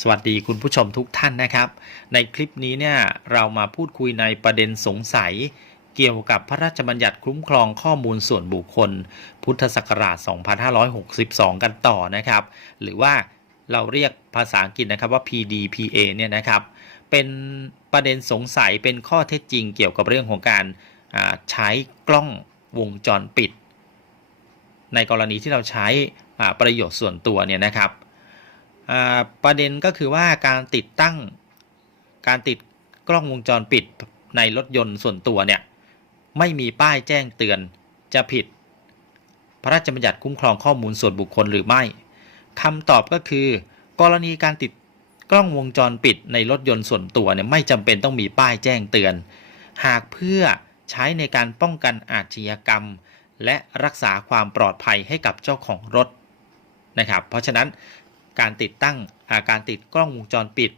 สวัสดีคุณผู้ชมทุกท่านนะครับ ในคลิปนี้เนี่ยเรามาพูดคุยในประเด็นสงสัย เกี่ยวกับพระราชบัญญัติคุ้มครองข้อมูลส่วนบุคคล พุทธศักราช 2562 กันต่อนะครับ หรือว่าเราเรียกภาษาอังกฤษนะครับว่า PDPA เนี่ยนะครับ เป็นประเด็นสงสัยเป็นข้อเท็จจริงเกี่ยวกับเรื่องของการใช้กล้องวงจรปิด ในกรณีที่เราใช้ประโยชน์ส่วนตัวเนี่ยนะครับ ประเด็นก็คือว่าการติดตั้งการติดกล้องวงจรปิดในรถยนต์ส่วนตัวเนี่ยไม่มีป้ายแจ้งเตือนจะผิด พระราชบัญญัติคุ้มครองข้อมูลส่วนบุคคลหรือไม่คำตอบก็คือ กรณีการติดกล้องวงจรปิดในรถยนต์ส่วนตัวเนี่ยไม่จำเป็นต้องมีป้ายแจ้งเตือน หากเพื่อใช้ในการป้องกันอาชญากรรม และรักษาความปลอดภัยให้กับเจ้าของรถนะครับ เพราะฉะนั้น การติดตั้งาการติดกล้องวงจรปิด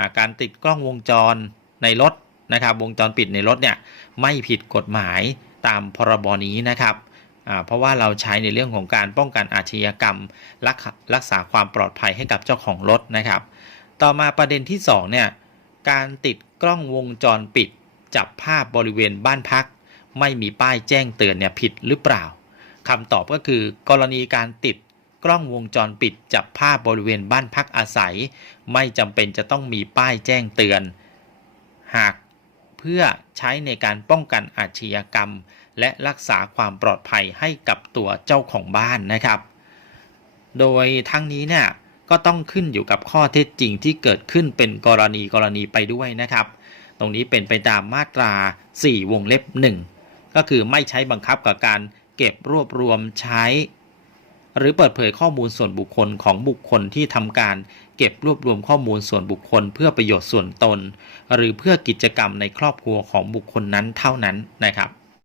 าการติดกล้องวงจรในรถนะครับ วงจรปิดในรถเนี่ยไม่ผิดกฎหมายตามพรบนี้นะครับเพราะว่าเราใช้ในเรื่องของการป้องกันอาชญากรรมรักรักษาความปลอดภัยให้กับเจ้าของรถนะครับ ต่อมาประเด็นที่2เนี่ยการติดกล้องวงจรปิด จับภาพบริเวณบ้านพัก ไม่มีป้ายแจ้งเตือนเนี่ยผิดหรือเปล่าคำตอบก็คือกรณีการติด กล้องวงจรปิดจับภาพบริเวณบ้านพักอาศัย ไม่จำเป็นจะต้องมีป้ายแจ้งเตือน หากเพื่อใช้ในการป้องกันอาชญากรรม และรักษาความปลอดภัยให้กับตัวเจ้าของบ้านนะครับ โดยทั้งนี้เนี่ยก็ต้องขึ้นอยู่กับข้อเท็จจริงที่เกิดขึ้นเป็นกรณีกรณีไปด้วยนะครับ ตรงนี้เป็นไปตามมาตรา 4 วงเล็บ 1 ก็คือไม่ใช้บังคับกับการเก็บรวบรวมใช้ หรือเปิดเผยข้อมูลส่วนบุคคลของบุคคลที่ทำการเก็บรวบรวมข้อมูลส่วนบุคคลเพื่อประโยชน์ส่วนตน หรือเพื่อกิจกรรมในครอบครัวของบุคคลนั้นเท่านั้นนะครับ